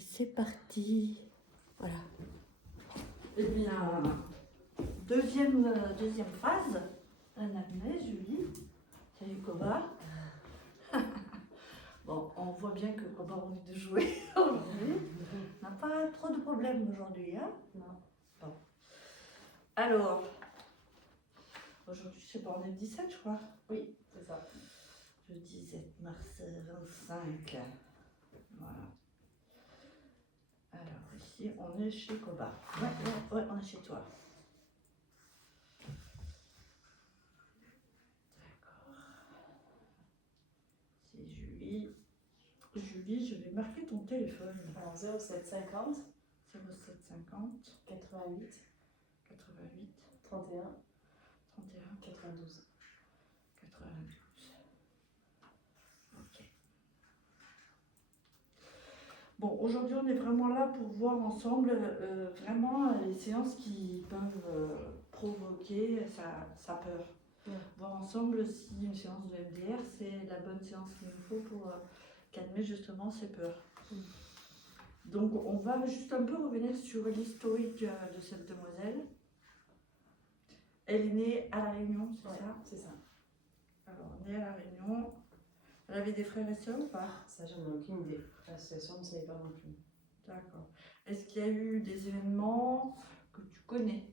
c'est parti. Voilà. Eh bien, deuxième phase. Anamnèse, Julie. Salut Koba. Bon, on voit bien que Koba a envie de jouer aujourd'hui. On n'a pas trop de problèmes aujourd'hui, hein? Non. Bon. Alors, aujourd'hui, je sais pas, on est le 17, je crois. Oui, c'est ça. Le 17 mars 25. Voilà. Alors, ici, on est chez Koba. Ouais, on est chez toi. D'accord. C'est Julie. Julie, je vais marquer ton téléphone. Alors 0750 0750 88 88 31 31 92. 92. Ok. Bon, aujourd'hui, on est vraiment là pour voir ensemble vraiment les séances qui peuvent provoquer sa peur. Ouais. Voir ensemble si une séance de MDR, c'est la bonne séance qu'il nous faut pour calmer justement ses peurs. Donc, on va juste un peu revenir sur l'historique de cette demoiselle. Elle est née à La Réunion, c'est Ouais, ça? c'est ça. Alors, née à La Réunion. Elle avait des frères et sœurs ou pas? Ça, j'en ai aucune idée. L'association ne savait pas non plus. D'accord. Est-ce qu'il y a eu des événements que tu connais?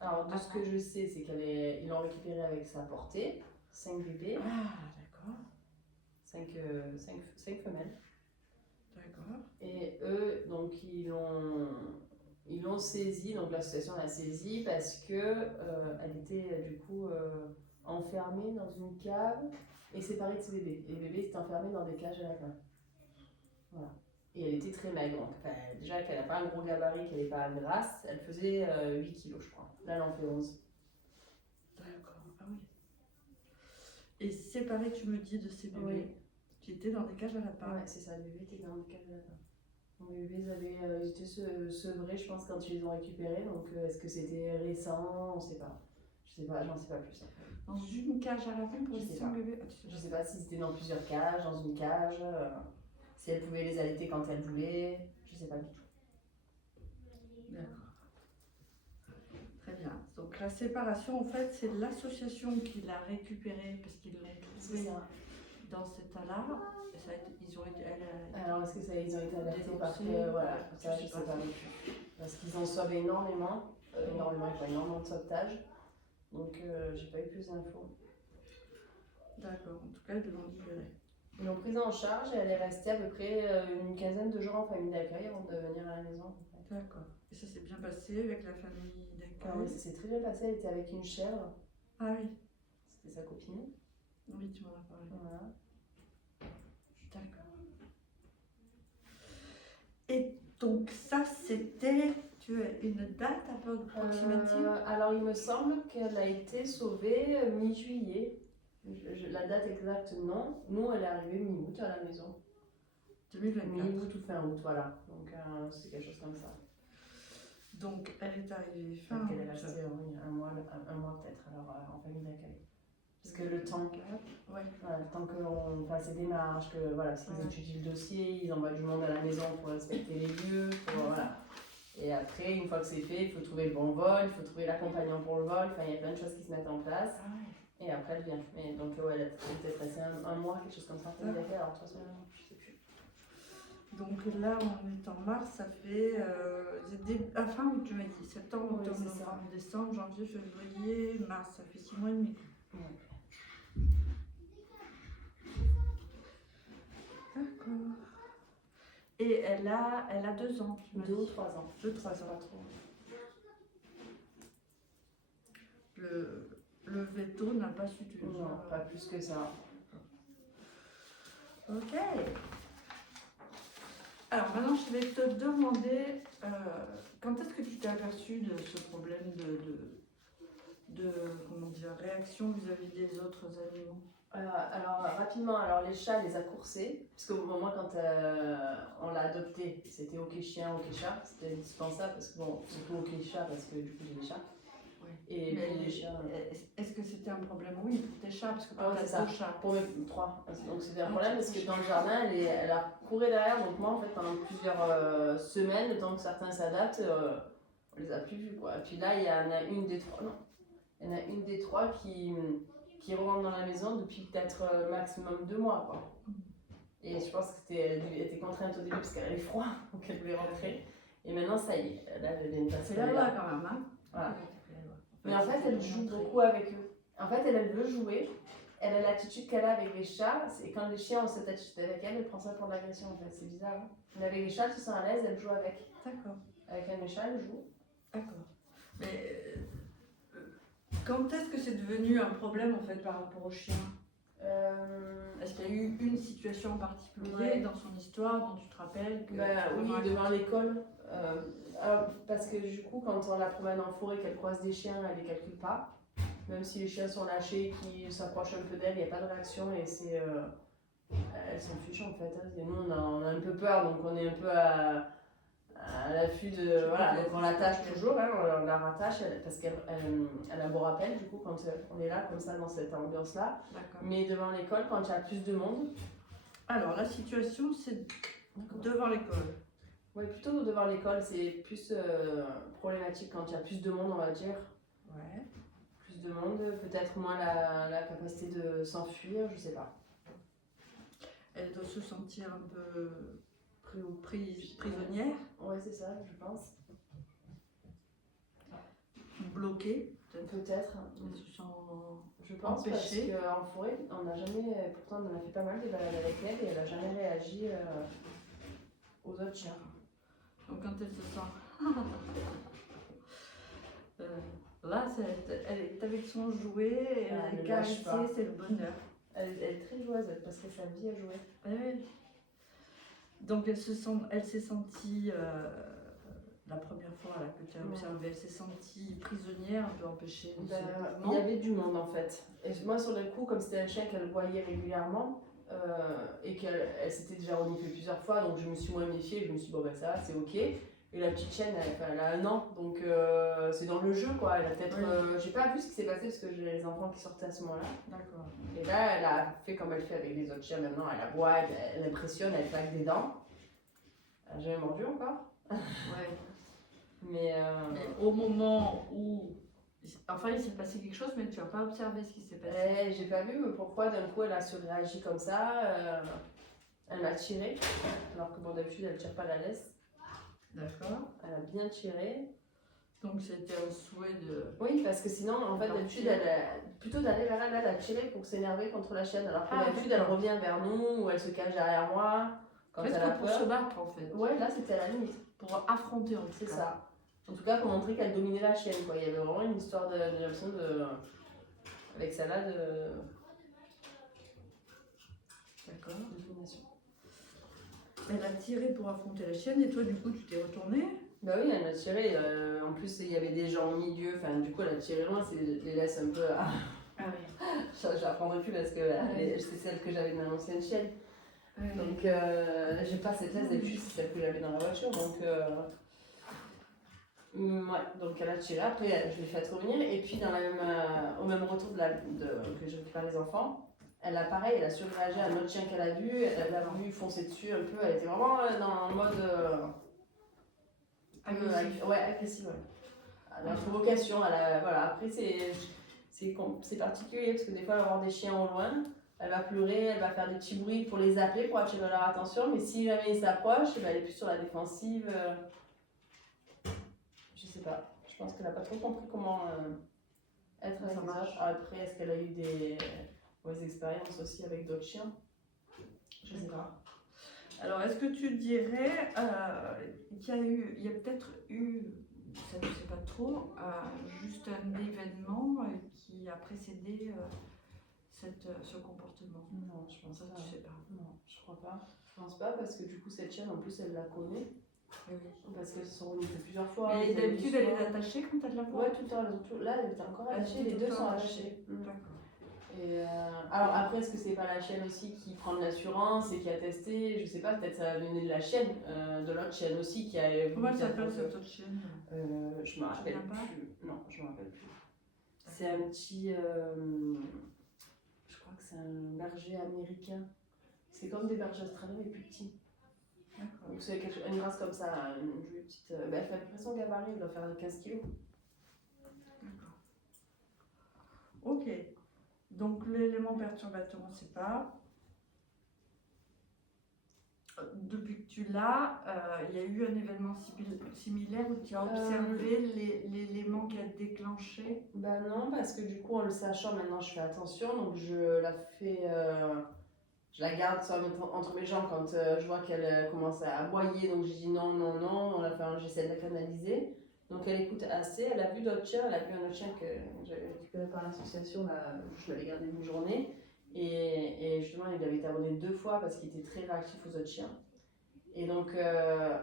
Alors, de ce que je sais, c'est qu'ils l'ont récupéré avec sa portée, 5 bébés, Ah, d'accord. 5 femelles. D'accord. Et eux, donc, ils l'ont saisie, donc l'association l'a saisie parce que elle était du coup enfermée dans une cave et séparée de ses bébés. Et les bébés étaient enfermés dans des cages à lapins. Voilà. Et elle était très maigre. Donc, déjà qu'elle n'a pas un gros gabarit, qu'elle n'est pas grasse, elle faisait 8 kilos, je crois. Là, elle en fait 11. D'accord. Ah oui. Et séparée, tu me dis, de ces bébés. Oui. Qui étaient dans des cages à lapins. Ouais, c'est ça, les bébés étaient dans des cages à lapins. Donc, les bébés, ils étaient sevrés, je pense, quand ils les ont récupérés. Donc, est-ce que c'était récent? On ne sait pas. Je sais pas, j'en sais pas plus. Dans une cage à lapins pour Je les sais 5 pas. bébés? Je sais pas si c'était dans plusieurs cages, dans une cage, si elle pouvait les allaiter quand elle voulait. Je sais pas du tout. D'accord. Très bien. Donc la séparation, en fait, c'est l'association qui l'a récupérée parce qu'ils l'ont C'est trouvée ça. dans cet état-là. Ils ont été, Alors, est-ce que ils ont été alertés par dénoncés? voilà, Ouais, ça, je sais pas non plus. Parce qu'ils en sauvent énormément. Énormément de sauvetage. Donc, j'ai pas eu plus d'infos. D'accord. En tout cas, ils l'ont libérée. Ils l'ont prise en charge et elle est restée à peu près une quinzaine de jours en famille d'accueil avant de venir à la maison. En fait. D'accord. Et ça s'est bien passé avec la famille d'accueil? Ah oui, ça s'est très bien passé. Elle était avec une chèvre. Ah oui. C'était sa copine. Oui, tu m'en as parlé. Voilà. D'accord. Et donc ça, c'était, tu as une date un peu approximative? Alors, il me semble qu'elle a été sauvée mi-juillet. La date exacte, non. Nous, elle est arrivée mi-août à la maison. 2024. Mi-août ou fin août, voilà. Donc, c'est quelque chose comme ça. Donc, elle est arrivée fin Donc, elle est août. restée un mois peut-être, alors en famille d'accueil. Parce que le temps, ouais. voilà, le temps qu'on fasse les démarches, que voilà, parce qu'ils étudient le dossier, ils envoient du monde à la maison pour respecter les lieux, voilà. Et après, une fois que c'est fait, il faut trouver le bon vol, il faut trouver l'accompagnant pour le vol, enfin, il y a plein de choses qui se mettent en place. Ah ouais. Et après, elle vient. Mais donc, ouais, elle a peut-être resté un mois, quelque chose comme ça, en famille d'accueil, alors de toute façon, je sais plus. Donc là, on est en mars, ça fait fin août, tu m'as dit, septembre, Oui, octobre, c'est novembre, décembre, janvier, février, mars, ça fait 6 mois et demi. Ouais. D'accord. Et elle a 2 ans, tu m'as dit. 2 ou 3 ans. 2-3 ans. Le veto n'a pas su te Non, pas plus que ça. Ok. Alors maintenant, je vais te demander quand est-ce que tu t'es aperçu de ce problème de comment dire, réaction vis-à-vis des autres animaux? Alors rapidement, alors les chats les a coursés, parce que moi quand on l'a adopté, c'était ok chien, ok chat, c'était indispensable parce que bon, surtout ok chat parce que du coup j'ai des chats. Ouais. Et Mais puis les chiens. est-ce que c'était un problème, oui, pour tes chats? Parce que Ah toi, ouais, t'as c'est ça. 2 chats. Pour mes 3. Donc c'était un Ah, problème t'as parce que 3 dans le chats. jardin, elle a couru derrière. Donc moi, en fait, pendant plusieurs semaines, le temps que certains s'adaptent, on les a plus vus, quoi. Et puis là, il y en a une des 3. Non, il y en a une des 3 qui rentre dans la maison depuis peut-être maximum 2 mois, quoi. Et je pense elle était contrainte au début parce qu'elle avait froid, donc elle voulait rentrer. Et maintenant, ça y est, là, elle vient de passer C'est la loi quand même, hein? Voilà. C'est la loi. Mais en fait, elle joue beaucoup avec eux. En fait, elle veut jouer. Elle a l'attitude qu'elle a avec les chats. Et quand les chiens ont cette attitude avec elle, elle prend ça pour de l'agression, en fait. C'est bizarre, hein. Mais avec les chats, tu sens à l'aise, elle joue avec. D'accord. Avec un chat, elle joue. D'accord. Mais quand est-ce que c'est devenu un problème en fait par rapport aux chiens? Est-ce qu'il y a eu une situation en particulier Ouais. dans son histoire dont tu te rappelles que Bah, oui, devant l'école. Parce que du coup, quand on la promène en forêt, qu'elle croise des chiens, elle les calcule pas. Même si les chiens sont lâchés, qu'ils s'approchent un peu d'elle, il n'y a pas de réaction et c'est. Elle s'en fiche en fait, hein. Et nous, on a un peu peur, donc on est un peu à l'affût de. Voilà, donc on l'attache toujours, hein, on la rattache parce qu'elle a un beau rappel du coup quand on est là, comme ça, dans cette ambiance-là. D'accord. Mais devant l'école, quand il y a plus de monde. Alors, la situation, c'est devant l'école. Oui, plutôt devant l'école, c'est plus problématique quand il y a plus de monde, on va dire. Ouais. Plus de monde, peut-être moins la capacité de s'enfuir, je sais pas. Elle doit se sentir un peu prisonnière, Ouais, c'est ça, je pense. bloquée. Peut-être. Elle se sent Je pense empêchée. parce qu'en forêt, on n'a jamais. Pourtant, on en a fait pas mal des balades avec elle et elle n'a jamais réagi aux autres chiens. Donc quand elle se sent... là, elle est avec son jouet, elle est caressée, c'est le bonheur. Elle est très joueuse, elle passerait sa vie à jouer. Oui. Donc elle s'est sentie, la première fois là, que tu as observé, elle s'est sentie prisonnière, un peu empêchée de ses mouvements. Il y avait du monde en fait. Et moi sur le coup, comme c'était un chien qu'elle voyait régulièrement, et qu'elle s'était déjà reniflée plusieurs fois, donc je me suis moins méfiée, je me suis dit bon ben ça va, c'est ok. Et la petite chienne, elle a 1 an, donc c'est dans le jeu quoi. Elle a peut-être. J'ai pas vu ce qui s'est passé parce que j'ai les enfants qui sortaient à ce moment-là. D'accord. Et là, elle a fait comme elle fait avec les autres chiens maintenant. Elle aboie, elle impressionne, elle claque des dents. Elle n'a jamais mordu encore. Ouais. Mais au moment où. Enfin, il s'est passé quelque chose, mais tu n'as pas observé ce qui s'est passé. j'ai pas vu pourquoi d'un coup elle a surréagi comme ça. Elle m'a tiré, alors que bon, d'habitude elle tire pas la laisse. D'accord. Elle a bien tiré. Donc c'était un souhait de. Oui, parce que sinon, en fait, d'habitude, plutôt d'aller vers elle, elle a tiré pour s'énerver contre la chienne. Alors que d'habitude, elle revient vers nous ou elle se cache derrière moi quand elle a peur. Pour se battre en fait. Ouais, là c'était à la limite. Pour affronter en tout cas. C'est ça. En tout cas, pour montrer qu'elle dominait la chienne, quoi. Il y avait vraiment une histoire de leçon de. Avec celle-là de. D'accord. De domination. Elle a tiré pour affronter la chienne et toi, du coup, tu t'es retournée. Bah oui, elle m'a tiré. En plus, il y avait des gens au milieu. Enfin, du coup, elle a tiré loin. C'est les laisse un peu. Ah oui. Je l'apprendrai plus parce que c'est celle que j'avais dans l'ancienne chienne. Ouais. Donc, j'ai pas cette laisse depuis, c'est celle que j'avais dans la voiture. Donc, ouais, donc elle a tiré. Après, je l'ai fait revenir. Et puis, au même retour que je récupère les enfants, elle a pareil, elle a surréagi à un autre chien qu'elle a vu. Elle a voulu foncer dessus un peu. Elle était vraiment dans le mode. Agressif. Ouais, agressive. Ouais. La provocation, voilà. Après, c'est particulier parce que des fois, elle va voir des chiens au loin. Elle va pleurer, elle va faire des petits bruits pour les appeler, pour attirer leur attention. Mais si jamais ils s'approchent, elle est plus sur la défensive. Je sais pas. Je pense qu'elle n'a pas trop compris comment être avec les autres. Après, est-ce qu'elle a eu des mauvaises expériences aussi avec d'autres chiens? Je sais pas. Alors, est-ce que tu dirais qu'il y a peut-être eu, ça je ne sais pas trop, juste un événement qui a précédé ce comportement? Non, je pense pas. Tu sais pas. Non, je crois pas. Je pense pas parce que du coup, cette chienne, en plus, elle la connaît. Oui. Parce qu'elles se sont reniflées plusieurs fois. Et d'habitude, elle est attachée quand elle la voit? Ouais, tout le temps. Là, elle était encore attachée. Les deux sont attachés. D'accord. Et alors après, est-ce que c'est pas la chienne aussi qui prend de l'assurance et qui a testé? Je sais pas, peut-être ça venait de la chienne, de l'autre chienne aussi qui a. Comment elle s'appelle cette autre chienne? Je me rappelle souviens pas plus. Non, je me rappelle plus. C'est un petit. Je crois que c'est un berger américain. C'est comme des bergers australiens mais plus petits. D'accord. Donc c'est une race comme ça, une jolie petite. Elle fait à peu près son gabarit, elle doit faire 15 kilos. D'accord. Ok. Donc l'élément perturbateur, on ne sait pas. Depuis que tu l'as, il y a eu un événement similaire où tu as observé l'élément qui a déclenché? Ben non, parce que du coup, en le sachant, maintenant je fais attention. Donc je la fais. Je la garde entre mes jambes quand je vois qu'elle commence à aboyer. Donc je dis non, non, non. J'essaie de la canaliser. Donc elle écoute assez. Elle a vu d'autres chiens. Elle a vu un autre chien que j'avais récupéré par l'association. Là, je l'avais gardé une journée. Et justement, il avait été abonné 2 fois parce qu'il était très réactif aux autres chiens. Et donc,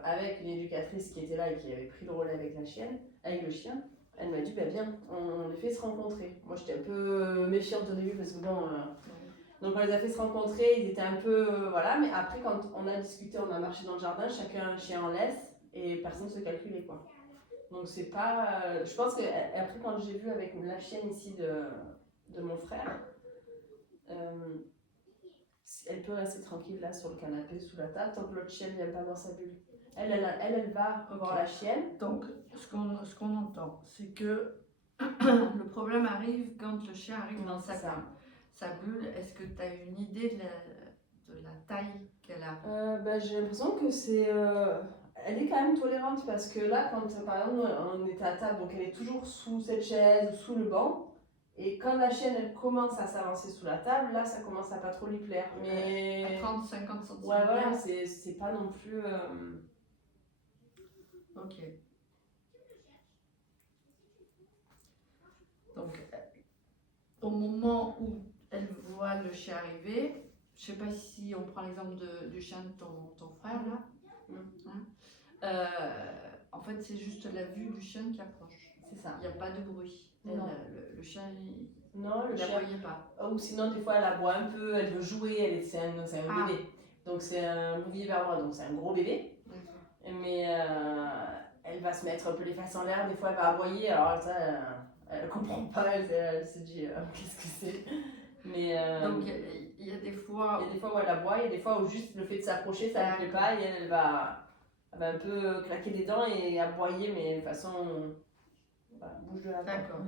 avec une éducatrice qui était là et qui avait pris le relais avec la chienne, avec le chien, elle m'a dit bah, viens, on les fait se rencontrer. Moi, j'étais un peu méfiante au début parce que bon. Donc, on les a fait se rencontrer, ils étaient un peu. Voilà, mais après, quand on a discuté, on a marché dans le jardin, chacun un chien en laisse et personne ne se calculait quoi. Donc, c'est pas. Je pense que après, quand j'ai vu avec la chienne ici de mon frère, elle peut rester tranquille là sur le canapé, sous la table, tant que l'autre chienne ne vient pas dans sa bulle. Elle va voir la chienne. Donc, ce qu'on entend, c'est que le problème arrive quand le chien arrive dans sa bulle. Est-ce que tu as une idée de la taille qu'elle a? J'ai l'impression que c'est. Elle est quand même tolérante parce que là, quand par exemple on était à table, donc elle est toujours sous cette chaise ou sous le banc. Et quand la chienne elle commence à s'avancer sous la table, là ça commence à pas trop lui plaire. Mais. À 30-50 cm. Ouais, voilà, c'est pas non plus. Ok. Donc, au moment où elle voit le chien arriver, je sais pas si on prend l'exemple du chien de ton frère là. En fait, c'est juste la vue du chien qui approche. C'est ça. Il n'y a pas de bruit. Le chien, non, le chien n'aboyait pas. Ou sinon, des fois, elle aboie un peu, elle veut jouer, c'est un bébé. Donc, c'est un bouvier bernois, donc c'est un gros bébé. Mais elle va se mettre un peu les fesses en l'air, des fois, elle va aboyer. Alors, ça, elle comprend pas, elle se dit qu'est-ce que c'est. Mais, donc, il y a des fois. Il y a des fois où elle aboie, il y a des fois où juste le fait de s'approcher, ça ne plaît pas, et elle va un peu claquer des dents et aboyer, mais de façon. Bouge de la tête. D'accord.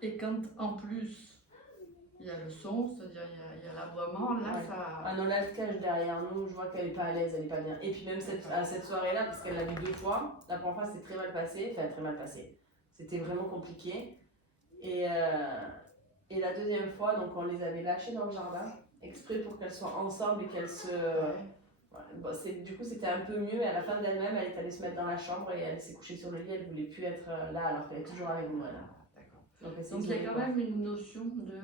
Et quand en plus il y a le son, c'est-à-dire il y a l'aboiement, là ça. Ah non, là elle se cache derrière nous, je vois qu'elle est pas à l'aise, elle est pas bien. Et puis même à cette soirée-là, parce qu'elle l'a vu 2 fois, la première fois c'était très mal passé, c'était vraiment compliqué. Et la deuxième fois, donc on les avait lâchées dans le jardin, exprès pour qu'elles soient ensemble et qu'elles se. Bon, du coup c'était un peu mieux, et à la fin d'elle-même elle est allée se mettre dans la chambre et elle s'est couchée sur le lit, elle voulait plus être là alors qu'elle est toujours avec nous. D'accord. Donc il y a quand même une notion de,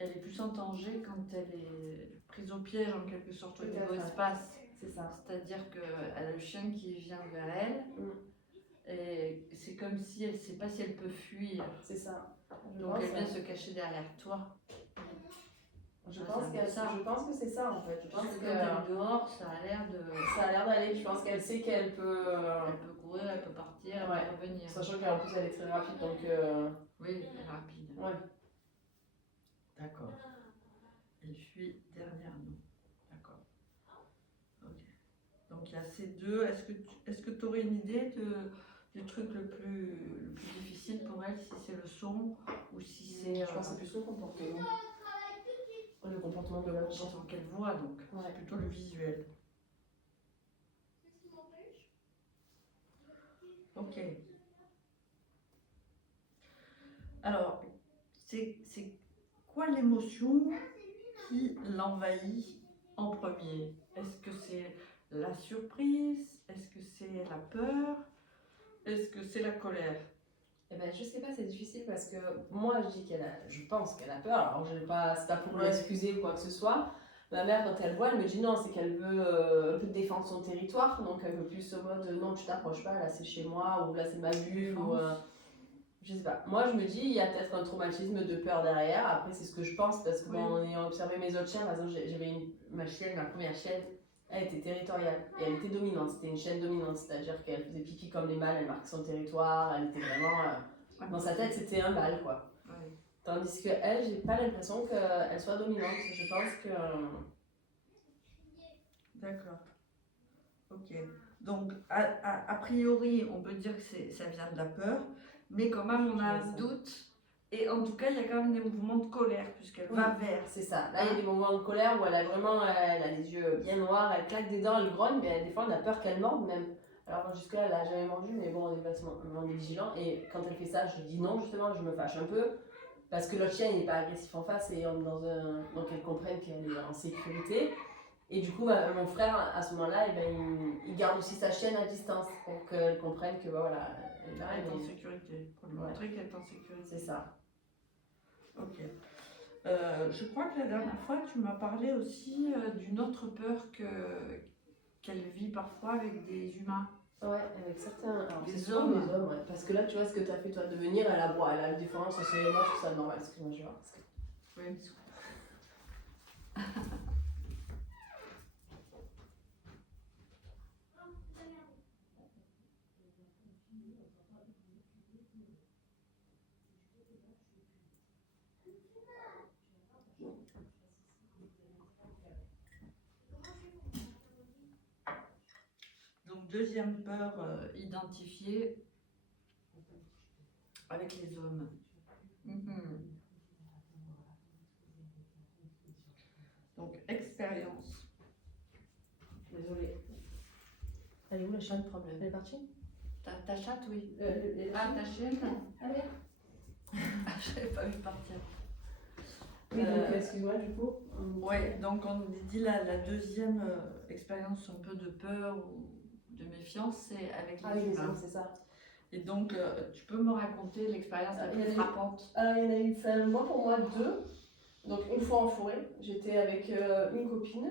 elle est plus en danger quand elle est prise au piège en quelque sorte au niveau espace. C'est ça. C'est-à-dire qu'elle a le chien qui vient vers elle et c'est comme si elle ne sait pas si elle peut fuir. C'est ça. Donc elle vient se cacher derrière toi. Je pense que c'est ça en fait. Je pense que quand elle est dehors, ça a l'air d'aller. Je pense qu'elle sait qu'elle peut. Elle peut courir, elle peut partir, elle peut revenir. Sachant qu'en plus elle est très rapide donc. Oui, elle est rapide. Ouais. D'accord. Elle fuit derrière nous. D'accord. Ok. Donc il y a ces deux. Est-ce que tu aurais une idée du truc le plus difficile pour elle, si c'est le son ou si c'est. Je pense que c'est plus le comportement. Le comportement de la chienne. Qu'elle voit donc. C'est plutôt le visuel. Ok. Alors, c'est quoi l'émotion qui l'envahit en premier? Est-ce que c'est la surprise? Est-ce que c'est la peur? Est-ce que c'est la colère? Eh ben, je sais pas, c'est difficile parce que moi je pense qu'elle a peur. Alors c'est pas pour l'excuser ou quoi que ce soit. Ma mère, quand elle voit, elle me dit non, c'est qu'elle veut un peu défendre son territoire, donc elle veut plus au mode non, tu t'approches pas, là c'est chez moi, ou là c'est ma bulle, ou Je sais pas. Moi, je me dis, il y a peut-être un traumatisme de peur derrière. Après, c'est ce que je pense parce que Oui. en ayant observé mes autres chiens, par exemple, ma chienne, ma première chienne, elle était territoriale et elle était dominante. C'était une chienne dominante, c'est-à-dire qu'elle faisait pipi comme les mâles, elle marquait son territoire, elle était vraiment. Dans sa tête, c'était un mâle, quoi. Oui. Tandis que elle, j'ai pas l'impression qu'elle soit dominante. Je pense que. D'accord. Ok. Donc, a priori, on peut dire que ça vient de la peur, mais quand même, on a un doute. Et en tout cas, il y a quand même des mouvements de colère, puisqu'elle va vers. C'est ça. Là, il y a des moments de colère où elle a les yeux bien noirs, elle claque des dents, elle grogne, mais des fois, on a peur qu'elle morde même. Alors, jusque-là, elle n'a jamais mordu, mais bon, on est vigilant. Et quand elle fait ça, je dis non, justement, je me fâche un peu. Parce que l'autre chien, il n'est pas agressif en face, et donc elle comprenne qu'elle est en sécurité. Et du coup, mon frère, à ce moment-là, il garde aussi sa chienne à distance pour qu'elle comprenne que voilà, elle est là. Elle est en sécurité. Pour lui montrer qu'elle est en sécurité. C'est ça. Ok. Je crois que la dernière fois, tu m'as parlé aussi d'une autre peur qu'elle vit parfois avec des humains. Ouais, avec certains. Alors, les hommes. Les hommes, ouais. Parce que là, tu vois ce que tu as fait toi de venir, elle a une différence. Moi, je trouve ça normal. Excuse-moi, je vais voir. Oui. Donc, deuxième peur identifiée avec les hommes. Donc, expérience. Désolée. Elle est où la chaîne problème? Elle est partie? Ta chatte, oui. Ta chienne? Allez. Je n'avais pas vu partir. Oui, donc excuse-moi du coup. Ouais, donc on dit la deuxième expérience un peu de peur ou de méfiance, c'est avec les humains. C'est ça. Et donc, tu peux me raconter l'expérience la plus frappante? Il y en a eu, moi pour moi, deux. Donc une fois en forêt, j'étais avec une copine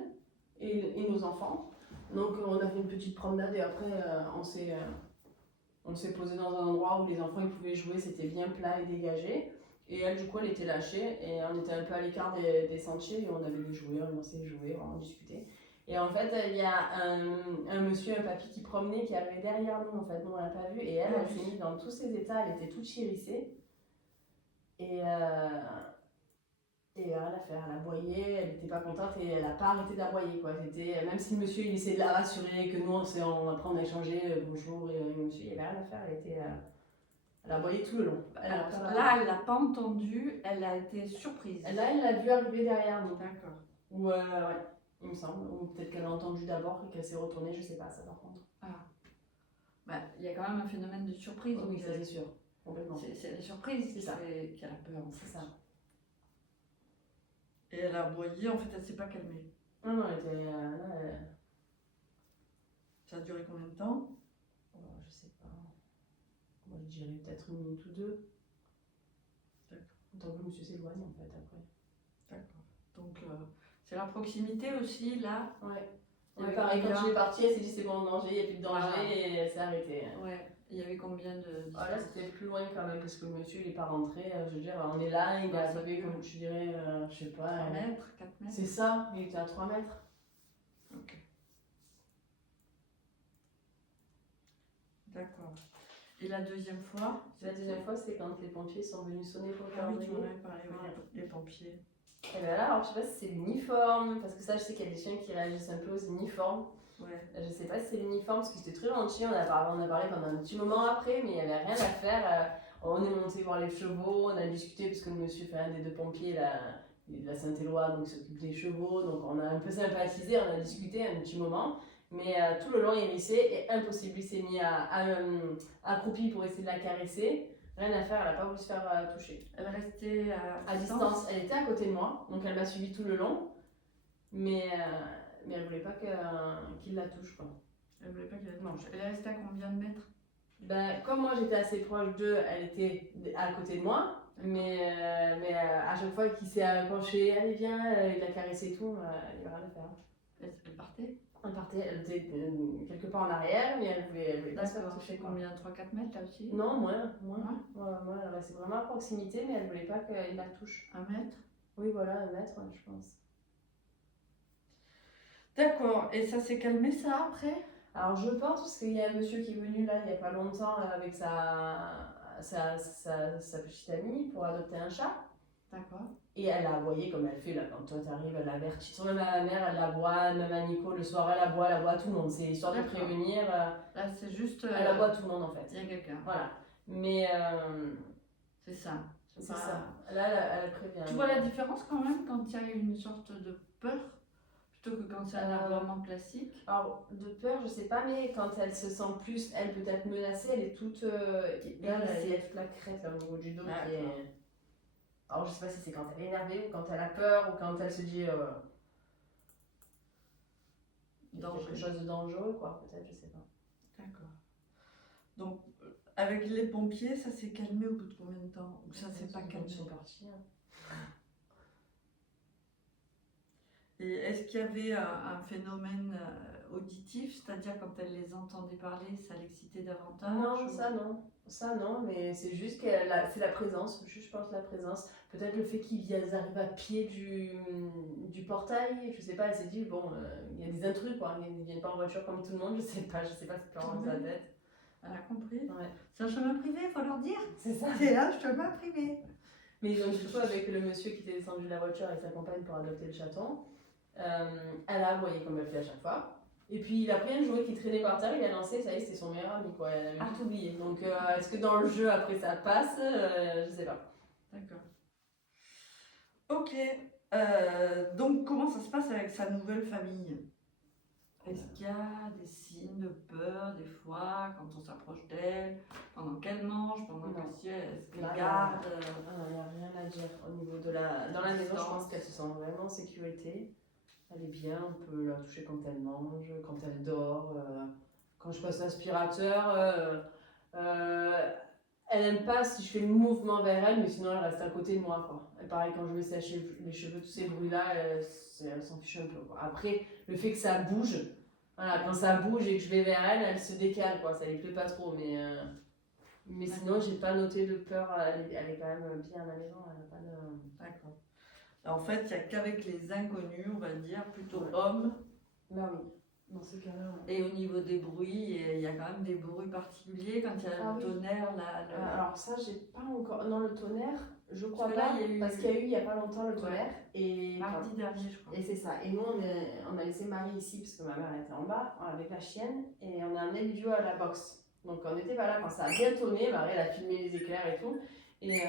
et nos enfants. Donc on a fait une petite promenade et après on s'est posé dans un endroit où les enfants ils pouvaient jouer, c'était bien plat et dégagé. Et elle, du coup, elle était lâchée et on était un peu à l'écart des sentiers et on avait des jouets, on commençait à jouer, on discutait. Et en fait, il y a un monsieur, un papy qui promenait, qui arrivait derrière nous, en fait, nous on l'a pas vu. Et elle, elle s'est mise dans tous ses états, elle était toute chérissée. Et rien à faire, elle aboyait, elle n'était pas contente et elle n'a pas arrêté d'aboyer, quoi. Même si le monsieur il essayait de la rassurer, que nous après on a échangé bonjour et le monsieur il avait rien à faire, elle a aboyé tout le long. Alors, là, elle l'a pas entendu, elle a été surprise. Là, elle l'a vu arriver derrière nous. D'accord. Ouais, il me semble. Ou peut-être qu'elle a entendu d'abord et qu'elle s'est retournée, je sais pas ça par contre. Ah. Bah, il y a quand même un phénomène de surprise. Oui, ça c'est sûr. Complètement. C'est la surprise qui a la peur. C'est ça. Et elle a aboyé, en fait, elle s'est pas calmée. Non, elle était. Ça a duré combien de temps? Je sais pas. Moi, je dirais peut-être une minute ou deux. D'accord. Tant que le monsieur s'éloigne, en fait, après. D'accord. Donc, c'est la proximité aussi, là. Ouais, pareil, quand je l'ai partie, elle s'est dit c'est bon, danger, il n'y a plus de danger, et elle s'est arrêtée. Ouais. Il y avait combien de... Là, c'était plus loin quand même, parce que le monsieur, il n'est pas rentré. Je veux dire, on est là, il est arrivé, comme je dirais, je sais pas... 3 mètres, 4 mètres? C'est ça, il était à 3 mètres. Ok. D'accord. Et la deuxième fois? La deuxième fois, c'est quand les pompiers sont venus sonner pour le Ah oui, tu m'en calendrier. avais parlé, les pompiers. Et bien là, alors je sais pas si c'est l'uniforme, parce que ça, je sais qu'il y a des chiens qui réagissent un peu aux uniformes. Ouais. Je sais pas si c'est l'uniforme, parce que c'était très gentil, on a parlé pendant un petit moment après, mais il n'y avait rien à faire. On est monté voir les chevaux, on a discuté, parce que le monsieur fait un des deux pompiers, il est de la Saint-Éloi, donc il s'occupe des chevaux, donc on a un peu sympathisé, on a discuté un petit moment. Mais tout le long, il hérissait et impossible, il s'est mis accroupi pour essayer de la caresser. Rien à faire, elle n'a pas voulu se faire toucher. Elle restait à distance. Elle était à côté de moi, donc elle m'a suivi tout le long. Mais elle voulait pas qu'il la touche, quoi. Elle voulait pas qu'il la touche. Elle est restée à combien de mètres? Comme moi j'étais assez proche d'eux, elle était à côté de moi. Mais à chaque fois qu'il s'est penché, allez viens, il l'a caressé et tout, il n'y avait rien à faire. Elle partait? Elle partait, elle était quelque part en arrière, mais elle voulait pas se faire D'accord. toucher. C'est combien? 3-4 mètres là aussi? Non, moins. Moins Ouais, elle restait vraiment à proximité, mais elle voulait pas qu'il la touche. 1 mètre? Oui, voilà, 1 mètre, ouais, je pense. D'accord. Et ça s'est calmé ça après? Alors je pense, parce qu'il y a un monsieur qui est venu là il y a pas longtemps avec sa petite amie pour adopter un chat. D'accord. Et elle a aboyé comme elle fait là, quand toi t'arrives, elle avertit. Même à ma mère, elle aboie, même à Nico, le soir, elle aboie tout le monde. C'est histoire de D'accord. prévenir. Là, c'est juste. Elle aboie tout le monde en fait. Il y a quelqu'un. Voilà. Mais C'est ça. c'est ça. Là, elle prévient. Tu vois la différence quand même quand il y a une sorte de peur plutôt que quand c'est un aboiement classique? Alors, de peur, je sais pas, mais quand elle se sent plus, elle peut-être menacée, elle est toute. Là, il y a toute la crête là, au niveau du dos qui est. Alors, je sais pas si c'est quand elle est énervée ou quand elle a peur ou quand elle se dit. Quelque chose de dangereux, quoi, peut-être, je sais pas. D'accord. Donc, avec les pompiers, ça s'est calmé au bout de combien de temps? Ou ça s'est pas calmé? Ils sont partis. Et est-ce qu'il y avait un phénomène auditif, c'est-à-dire quand elle les entendait parler, ça l'excitait davantage? Non, ça non, mais c'est juste que c'est la présence, je pense la présence. Peut-être le fait qu'ils arrivent à pied du portail, je sais pas, elle s'est dit, bon, il y a des intrus quoi, ils viennent pas en voiture comme tout le monde, je sais pas ce qu'il peut avoir dans sa tête. Elle a compris? Ouais. C'est un chemin privé, faut leur dire. C'est ça. C'est un chemin privé. Mais ils ont surtout avec le monsieur qui était descendu de la voiture avec sa compagne pour adopter le chaton. Elle a aboyé comme elle fait à chaque fois. Et puis il a pris un jouet qui traînait par terre, il a lancé, ça y est, c'était son meilleur ami quoi. Elle avait tout oublié. Donc est-ce que dans le jeu après ça passe? Je sais pas. D'accord. Ok. Donc comment ça se passe avec sa nouvelle famille? Est-ce qu'il y a des signes de peur des fois quand on s'approche d'elle, pendant qu'elle mange, pendant qu'elle sieste, est-ce qu'elle garde? Il n'y a rien à dire au niveau de la. Dans la maison, je pense qu'elle se sent vraiment en sécurité. Elle est bien, on peut la toucher quand elle mange, quand elle dort. Quand je passe l'aspirateur, elle n'aime pas si je fais le mouvement vers elle, mais sinon elle reste à côté de moi. Quoi. Et pareil, quand je vais sécher les cheveux, tous ces bruits-là, elle s'en fiche un peu. Quoi. Après, le fait que ça bouge, voilà, quand ça bouge et que je vais vers elle, elle se décale, quoi. Ça lui plaît pas trop. Mais sinon, j'ai pas noté de peur. Elle est quand même bien à la maison. Elle a pas de. D'accord. En fait, il n'y a qu'avec les inconnus, on va dire, plutôt hommes. Bah oui, dans ce cas-là. Et au niveau des bruits, il y a quand même des bruits particuliers quand il y a le tonnerre. Alors ça, j'ai pas encore. Non, le tonnerre, je crois Parce que là, pas. il y a eu- Parce qu'il y a eu il y a pas longtemps le tonnerre. Et Mardi dernier, je crois. Et c'est ça. Et nous, on a laissé Marie ici parce que ma mère était en bas avec la chienne et on a amené le duo à la boxe. Donc on n'était pas là quand ça a bien tonné. Marie, elle a filmé les éclairs et tout. Et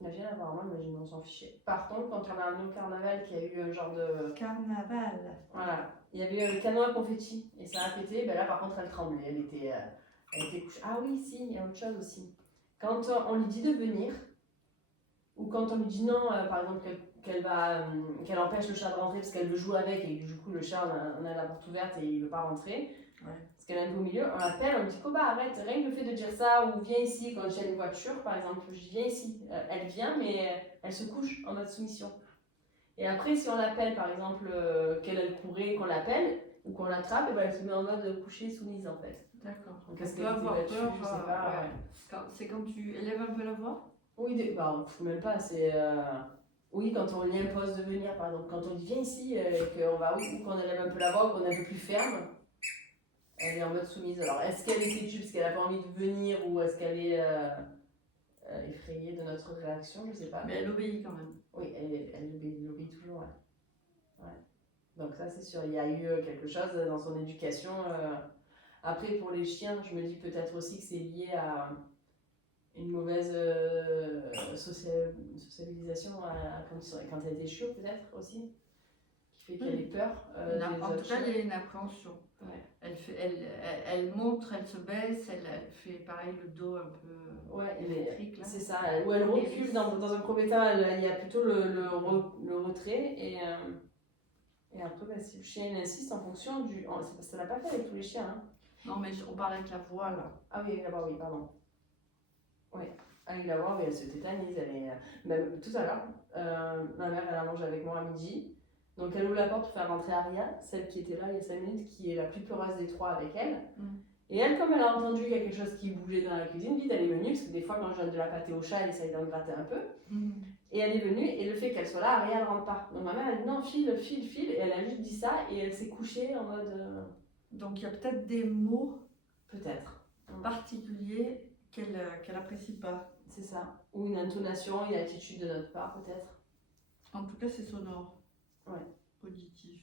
elle a rien à voir, moi, mais on s'en fichait. Par contre, quand on a amené au carnaval, qu'il y a eu un genre de. Carnaval. Voilà. Il y avait le canon à confetti et ça a pété. Ben là, par contre, elle tremblait. Elle était couchée. Ah oui, si, il y a autre chose aussi. Quand on lui dit de venir, ou quand on lui dit non, par exemple, qu'elle empêche le chat de rentrer parce qu'elle veut jouer avec et du coup le chat on a la porte ouverte et il veut pas rentrer parce qu'elle est un peu au milieu, on l'appelle, on lui dit Koba arrête, rien que le fait de dire ça ou viens ici quand j'ai une voiture par exemple, je dis viens ici, elle vient mais elle se couche en mode soumission. Et après si on l'appelle par exemple qu'elle courait, qu'on l'appelle ou qu'on l'attrape, et ben elle se met en mode coucher soumise en fait. D'accord. Donc On est-ce peut qu'elle était avoir battue, peur, je sais pas. C'est quand tu élèves un peu la voix? Oui, même pas, c'est. Oui, quand on lui impose de venir, par exemple, quand on dit viens ici, qu'on va ou qu'on élève un peu la voix, ou qu'on est un peu plus ferme, elle est en mode soumise. Alors, est-ce qu'elle est têtue parce qu'elle n'a pas envie de venir, ou est-ce qu'elle est effrayée de notre réaction, je sais pas. Mais elle obéit quand même. Oui, elle obéit toujours, ouais. Donc, ça, c'est sûr, il y a eu quelque chose dans son éducation. Après, pour les chiens, je me dis peut-être aussi que c'est lié à une mauvaise socialisation quand elle était chiot peut-être aussi, qui fait qu'elle ait peur. En tout cas, il y a une appréhension. Ouais. Elle montre, elle se baisse, elle fait pareil le dos un peu électrique. C'est ça, où elle recule dans un premier temps, il y a plutôt le retrait et après si le chien insiste en fonction du. Ça l'a pas fait avec tous les chiens. Hein. Non, mais on parle avec la voix là. Ah oui, là-bas, oui, pardon. Oui, avec la voix, oui, elle se tétanise. Même tout à l'heure, ma mère, elle a mangé avec moi à midi. Donc elle ouvre la porte pour faire rentrer Aria, celle qui était là il y a 5 minutes, qui est la plus peureuse des trois avec elle. Et elle, comme elle a entendu qu'il y a quelque chose qui bougeait dans la cuisine, vite elle est venue, parce que des fois quand je donne de la pâtée au chat, elle essaye d'en gratter un peu. Et elle est venue, et le fait qu'elle soit là, Aria elle rentre pas. Donc ma mère elle dit non, file, et elle a juste dit ça, et elle s'est couchée en mode. Donc il y a peut-être des mots Peut-être. particuliers qu'elle apprécie pas. C'est ça. Ou une intonation, une attitude de notre part, peut-être. En tout cas, c'est sonore. Ouais. Auditif.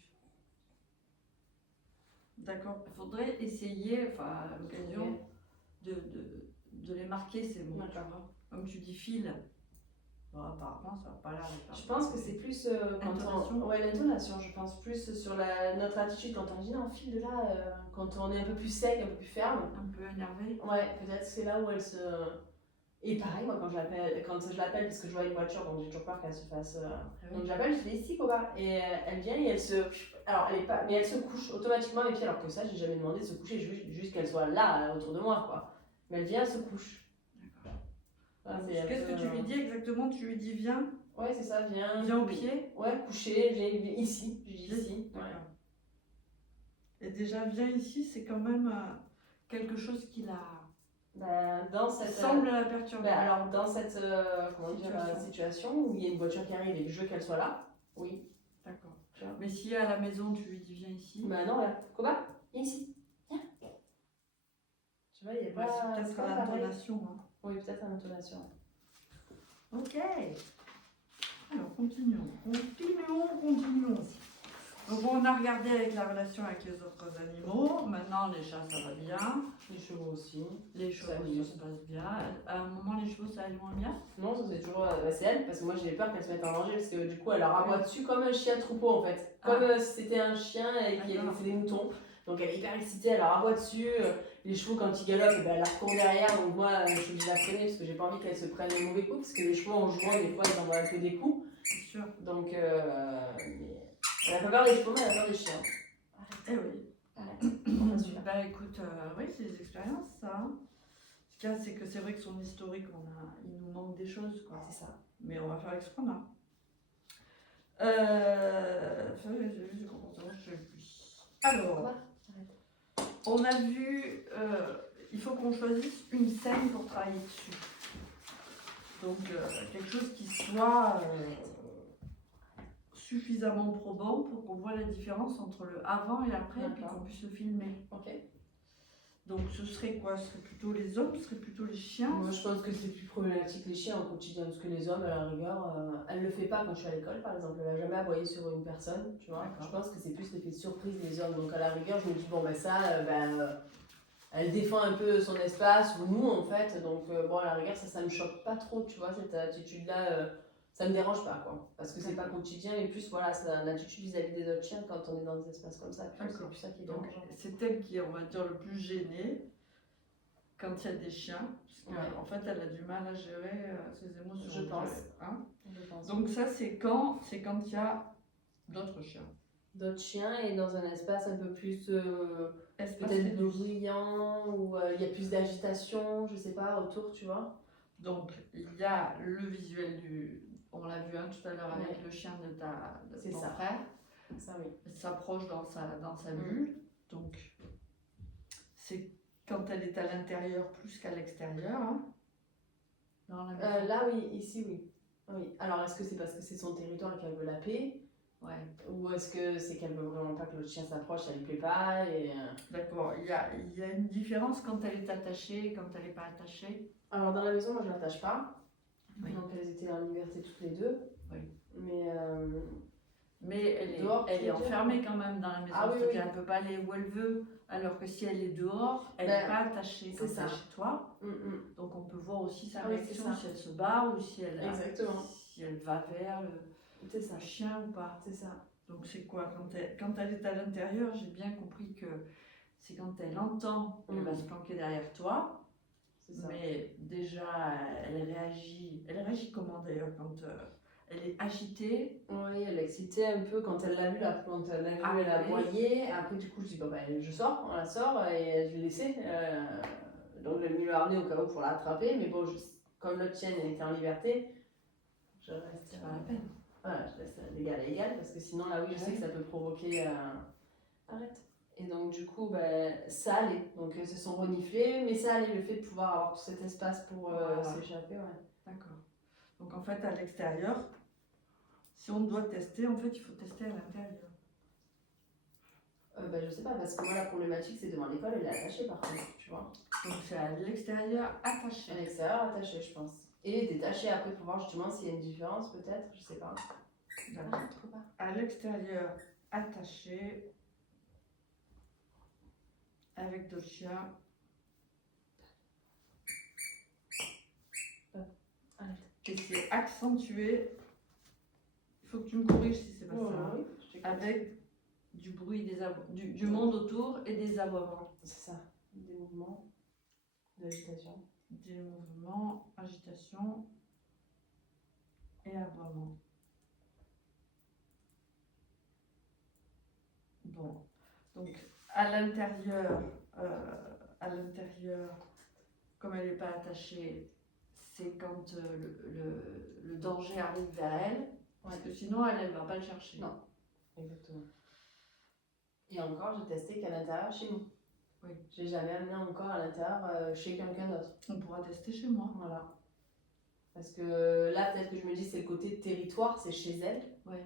D'accord. Il faudrait essayer, enfin, à l'occasion, de les marquer ces mots. Tu vois. Comme tu dis, fil. Bon, apparemment, ça va pas l'air de faire. Je pense que c'est plus l'intonation. Ouais, l'intonation. Je pense plus sur notre attitude quand on dit non, file de là, quand on est un peu plus sec, un peu plus ferme. Un peu énervé. Ouais, peut-être c'est là où elle se. Et pareil, moi, quand je l'appelle, parce que je vois une voiture, donc j'ai toujours peur qu'elle se fasse. Donc je l'appelle, je dis ici, Koba. Et elle vient et elle se. Alors, elle est pas. Mais elle se couche automatiquement mes pieds, alors que ça, j'ai jamais demandé de se coucher, juste qu'elle soit là, autour de moi, quoi. Mais elle vient, elle se couche. D'accord. Voilà, Qu'est-ce que tu lui dis exactement? Tu lui dis viens? Ouais, c'est ça, viens. Viens au pied? Ouais, coucher, viens ici. Je dis ici. Ouais. Et déjà, viens ici, c'est quand même quelque chose qui la. Dans cette semble la perturber. Alors dans cette situation où il y a une voiture qui arrive et que je veux qu'elle soit là, oui. D'accord. Mais si à la maison tu lui dis viens ici. Bah non, là, Koba, viens ici. Viens. Tu vois, il y a pas. C'est peut-être à l'intonation. Hein. Oui, peut-être à l'intonation. Ok. Alors continuons. Donc on a regardé avec la relation avec les autres animaux. Maintenant les chats ça va bien. Les chevaux aussi. Les chevaux ça se passe bien. À un moment les chevaux ça allait moins bien. Non, ça c'est toujours. C'est elle, parce que moi j'ai peur qu'elle se mette en danger, parce que du coup elle leur aboie dessus comme un chien troupeau en fait. Comme si c'était un chien et qui fait des moutons. Donc elle est hyper excitée, elle leur aboie dessus. Les chevaux quand ils galopent, elle leur court derrière. Donc moi je suis obligée de la freiner parce que j'ai pas envie qu'elle se prenne des mauvais coups. Parce que les chevaux en jouant, des fois ils envoient un peu des coups. C'est sûr. Donc elle a pas peur des chevaux, mais elle a peur des chiens. Eh oui. Bah écoute, oui, c'est des expériences ça. Ce qu'il y a, c'est que c'est vrai que son historique, il nous manque des choses, quoi. C'est ça. Mais on va faire avec ce qu'on a. Alors, on a vu, il faut qu'on choisisse une scène pour travailler dessus. Donc, quelque chose qui soit suffisamment probant pour qu'on voit la différence entre le avant et après, et puis qu'on puisse le filmer. Ok. Donc ce serait quoi? Ce serait plutôt les hommes? Ce serait plutôt les chiens? Moi je pense que c'est plus problématique les chiens au quotidien, parce que les hommes à la rigueur, elle le fait pas quand je suis à l'école par exemple, elle n'a jamais aboyé sur une personne, tu vois. Je pense que c'est plus l'effet de surprise des hommes, donc à la rigueur je me dis bon ben ça, elle défend un peu son espace, ou nous en fait, donc bon à la rigueur ça me choque pas trop, tu vois, cette attitude là. Ça me dérange pas, quoi. Parce que c'est pas quotidien, mais plus, voilà, c'est une attitude vis-à-vis des autres chiens quand on est dans des espaces comme ça. C'est plus ça qui est dérangeant. C'est elle qui est, on va dire, le plus gênée quand il y a des chiens. Parce qu'en fait, elle a du mal à gérer ses émotions. Je pense. Je pense. Donc ça, c'est quand il y a d'autres chiens. D'autres chiens et dans un espace un peu plus peut-être bruyant, où il y a plus d'agitation, je sais pas, autour, tu vois. Donc, il y a le visuel on l'a vu tout à l'heure avec le chien de ton frère. Ça, oui. Elle s'approche dans sa bulle. Donc, c'est quand elle est à l'intérieur plus qu'à l'extérieur. Hein, dans la maison. Là, oui, ici, oui. Oui. Alors, est-ce que c'est parce que c'est son territoire et qu'elle veut la paix? Ouais. Ou est-ce que c'est qu'elle veut vraiment pas que l'autre chien s'approche, ça lui plaît pas D'accord. Il y a une différence quand elle est attachée et quand elle n'est pas attachée. Alors dans la maison, moi je l'attache pas. Oui. Donc elles étaient en liberté toutes les deux. Oui. Mais elle est enfermée quand même dans la maison. Ah, oui, C'est-à-dire qu'elle ne peut pas aller où elle veut. Alors que si elle est dehors, elle n'est pas attachée comme ça chez toi. Donc on peut voir aussi sa réaction, si elle se bat ou si elle va vers le chien ou pas. C'est ça. Donc c'est quoi quand elle est à l'intérieur, j'ai bien compris que c'est quand elle entend qu'elle va se planquer derrière toi. Mais déjà, elle réagit comment d'ailleurs quand elle est agitée? Oui, elle est excitée un peu quand elle l'a vu, elle a aboyé. Après, du coup, je dis, je sors, on la sort et je l'ai laissée. Donc, je l'ai mis le harnais au cas où pour l'attraper. Mais bon, comme l'autre chienne était en liberté, je reste. C'est pas la peine. Voilà, je laisse l'égal à égal parce que sinon, là, oui, je sais que ça peut provoquer. Arrête. Et donc, du coup, ça allait. Donc, ils se sont reniflés, mais ça allait, le fait de pouvoir avoir tout cet espace pour Voilà. s'échapper, ouais. D'accord. Donc en fait, à l'extérieur, si on doit tester, en fait, il faut tester à l'intérieur. Je sais pas, parce que moi, la problématique, c'est devant l'école, elle est attachée par contre, tu vois. Donc c'est à l'extérieur attaché. À l'extérieur, attachée, je pense. Et détachée après pour voir justement s'il y a une différence, peut-être, je sais pas. D'accord. Trop pas. À l'extérieur attaché avec d'autres chiens. Et c'est accentué. Il faut que tu me corriges si c'est pas ça. Oui, je t'écoute. Avec du bruit, du monde autour et des aboiements. C'est ça, des mouvements d'agitation. Des mouvements, agitation et aboiements. Bon, donc à l'intérieur, comme elle n'est pas attachée, c'est quand le danger arrive vers elle, parce que sinon elle ne va pas le chercher. Non, exactement. Et encore, j'ai testé qu'à l'intérieur chez nous. Oui. J'ai jamais amené encore à l'intérieur chez quelqu'un d'autre. On pourra tester chez moi. Voilà. Parce que là, peut-être que je me dis c'est le côté territoire, c'est chez elle. Ouais.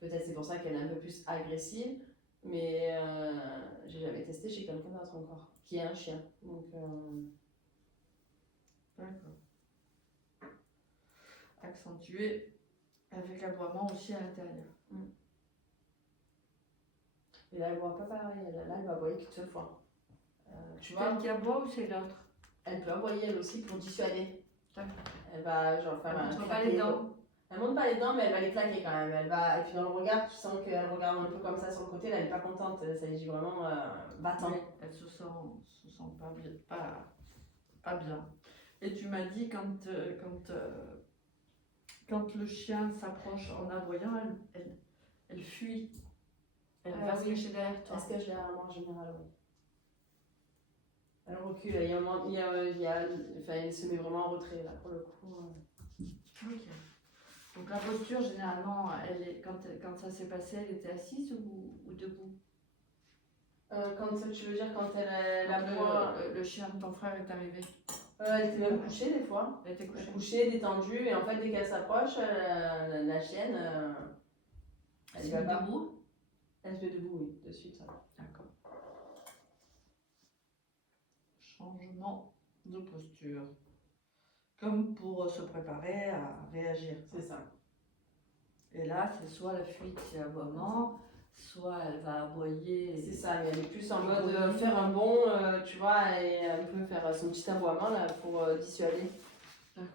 Peut-être c'est pour ça qu'elle est un peu plus agressive. Mais j'ai jamais testé chez quelqu'un d'autre encore, qui a un chien. Donc, D'accord. Accentué avec aboiement aussi à l'intérieur. Et là, elle boit pas pareil. Là, elle va aboyer qu'une seule fois. Tu vois, Celle qui aboie ou c'est l'autre? elle peut aboyer elle aussi pour dissuader. D'accord. Elle va genre faire Elle montre pas les dents. Elle monte pas les dents, mais elle va les claquer quand même. Elle va... Et puis dans le regard, tu sens qu'elle regarde un peu comme ça sur le côté. Là, elle est pas contente. Ça lui dit vraiment va-t'en. Oui, elle se sent pas bien. Pas bien. Et tu m'as dit quand le chien s'approche en aboyant, elle fuit. Elle va se cacher derrière toi. Elle se cache derrière moi en général, oui. Elle recule. Elle se met vraiment en retrait là pour le coup. Ok. Donc la posture, généralement, quand ça s'est passé, elle était assise ou debout? Quand tu veux dire quand elle aboie. Le chien de ton frère est arrivé. Elle était même couchée des fois. Elle était couchée. Couchée, détendue, et en fait dès qu'elle s'approche, la chienne, elle y va pas. Debout? Elle se met debout, oui, de suite. D'accord. Changement de posture. Comme pour se préparer à réagir. C'est ça. Et là, c'est soit la fuite, c'est aboiement, soit elle va aboyer. C'est ça, mais elle est plus en mode faire un bond, tu vois, et un peu faire son petit aboiement là pour dissuader. D'accord.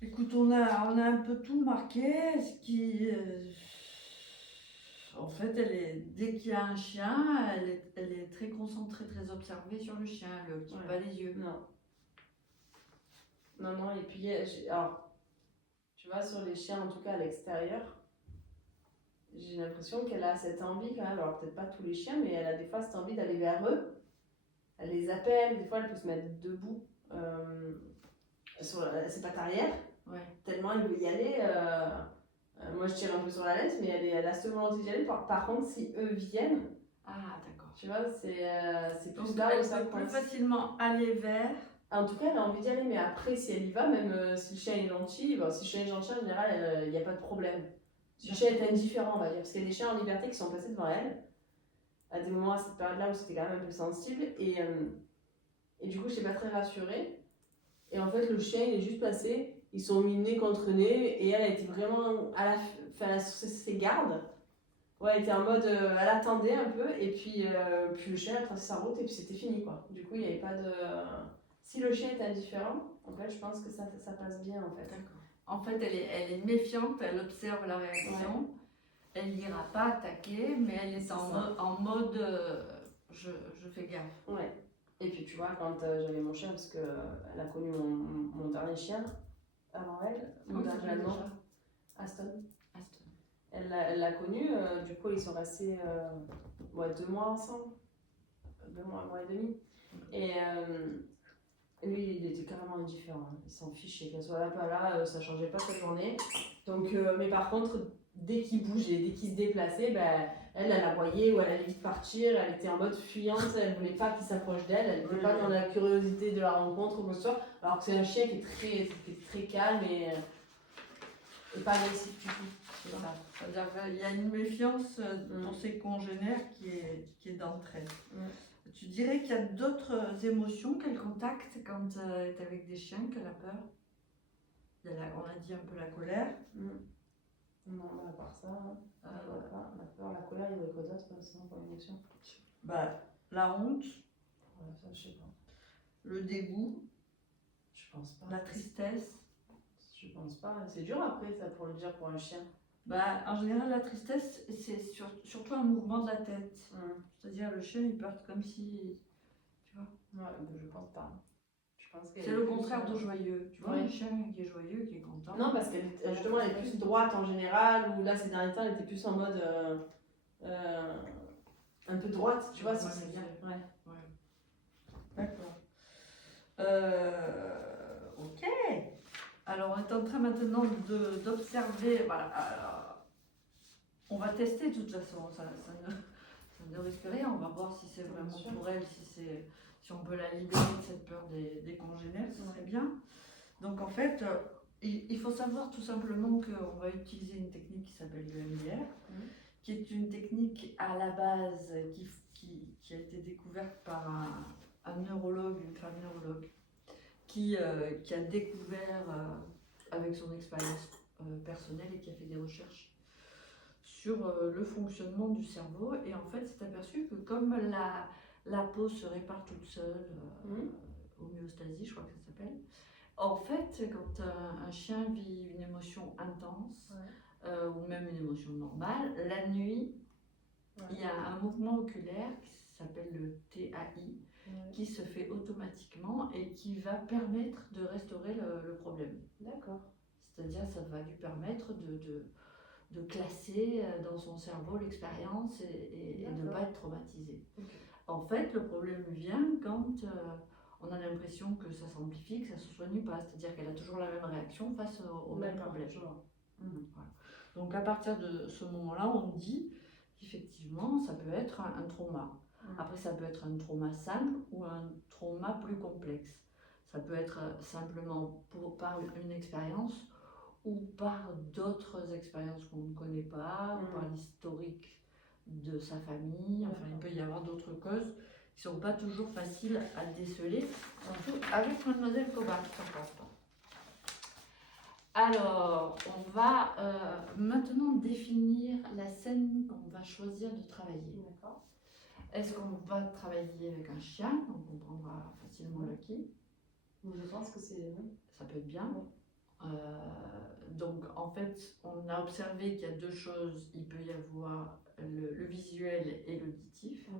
Écoute, on a un peu tout marqué. Ce qui, en fait, dès qu'il y a un chien, elle est très concentrée, très observée sur le chien. Elle ne quitte pas les yeux. Non. Non, et puis, alors, tu vois, sur les chiens, en tout cas à l'extérieur, j'ai l'impression qu'elle a cette envie quand même, alors peut-être pas tous les chiens, mais elle a des fois cette envie d'aller vers eux. Elle les appelle, des fois elle peut se mettre debout sur ses pattes arrière, tellement elle veut y aller. Moi je tire un peu sur la laisse, mais elle a cette volonté d'y aller. Par contre, si eux viennent, d'accord. Tu vois, c'est plus Donc, là où elle ça peut plus coince. facilement aller vers. En tout cas, elle a envie d'y aller, mais après, si elle y va, même si le chien est gentil, si le chien est gentil, en général, il n'y a pas de problème. Si le chien est indifférent, on va dire, parce qu'il y a des chiens en liberté qui sont passés devant elle, à des moments à cette période-là où c'était quand même un peu sensible, et du coup, je n'étais pas très rassurée. Et en fait, le chien, il est juste passé, ils sont mis nez contre nez, et elle était vraiment sur ses gardes. Ouais, elle était en mode, elle attendait un peu, et puis le chien a tracé sa route, et puis c'était fini, quoi. Du coup, il n'y avait pas de... Si le chien est indifférent, en fait, je pense que ça passe bien, en fait. D'accord. En fait, elle est méfiante, elle observe la réaction. Ouais. Elle n'ira pas attaquer, mais elle est en mode je fais gaffe. Ouais. Et puis, tu vois, quand j'avais mon chien, parce qu'elle a connu mon dernier chien avant elle, mon dernier allemand, Aston. Elle l'a connu, du coup, ils sont restés 2 mois ensemble, 2 mois, 1 mois et demi. Et Lui, il était carrément indifférent. Il s'en fichait qu'elle soit là, pas là, ça changeait pas sa journée. Donc, mais par contre, dès qu'il bougeait, dès qu'il se déplaçait, ben, elle aboyait ou elle allait vite partir. Elle était en mode fuyante, elle voulait pas qu'il s'approche d'elle. Elle n'était pas dans la curiosité de la rencontre ou quoi que ce soit. Alors que c'est un chien qui est très calme et pas agressif du tout. C'est ça. C'est-à-dire qu'il y a une méfiance pour ses congénères qui est d'entrée. Tu dirais qu'il y a d'autres émotions qu'elle contacte quand elle est avec des chiens que la peur? On a dit un peu la colère. Non, à part ça, la peur, la colère, il y aurait quoi d'autre sinon pour l'émotion? La honte, Ouais, ça, je sais pas. le dégoût, Je pense pas. la tristesse. Je pense pas. C'est dur après, ça, pour le dire pour un chien. En général, la tristesse, c'est surtout un mouvement de la tête. C'est-à-dire, le chien, il part comme si. Tu vois? Ouais, je pense pas. Je pense C'est le contraire de joyeux. Tu vois, un chien qui est joyeux, qui est content. Non, parce qu'elle justement, elle est plus droite en général, ou là, ces derniers temps, elle était plus en mode. Un peu droite, tu vois, si c'est bien. Ouais. D'accord. Ok. Alors, on est en train maintenant d'observer. Voilà. Alors, on va tester de toute façon. Ça ne risque rien. On va voir si c'est vraiment pour elle, si on peut la libérer de cette peur des congénères, ce serait bien. Donc, en fait, il faut savoir tout simplement qu'on va utiliser une technique qui s'appelle le MDR, qui est une technique à la base qui a été découverte par un neurologue, une femme neurologue, qui a découvert avec son expérience personnelle et qui a fait des recherches sur le fonctionnement du cerveau. Et en fait, s'est aperçu que comme la peau se répare toute seule, homéostasie, je crois que ça s'appelle, en fait, quand un chien vit une émotion intense, ou même une émotion normale, la nuit, il y a un mouvement oculaire qui s'appelle le TAI, qui se fait automatiquement et qui va permettre de restaurer le problème. D'accord. C'est-à-dire, ça va lui permettre de classer dans son cerveau l'expérience et de ne pas être traumatisé. Okay. En fait, le problème vient quand on a l'impression que ça s'amplifie, que ça ne se soigne pas. C'est-à-dire qu'elle a toujours la même réaction face au même problème. Voilà. Donc, à partir de ce moment-là, on dit qu'effectivement, ça peut être un trauma. Après, ça peut être un trauma simple ou un trauma plus complexe. Ça peut être simplement par une expérience ou par d'autres expériences qu'on ne connaît pas, ou par l'historique de sa famille. Enfin, il peut y avoir d'autres causes qui ne sont pas toujours faciles à déceler, surtout avec Mademoiselle Cobar. Alors, on va maintenant définir la scène qu'on va choisir de travailler. D'accord. Est-ce qu'on va travailler avec un chien, donc on prendra facilement Lucky. Je pense que c'est... Ça peut être bien. Donc en fait, on a observé qu'il y a deux choses. Il peut y avoir le visuel et l'auditif.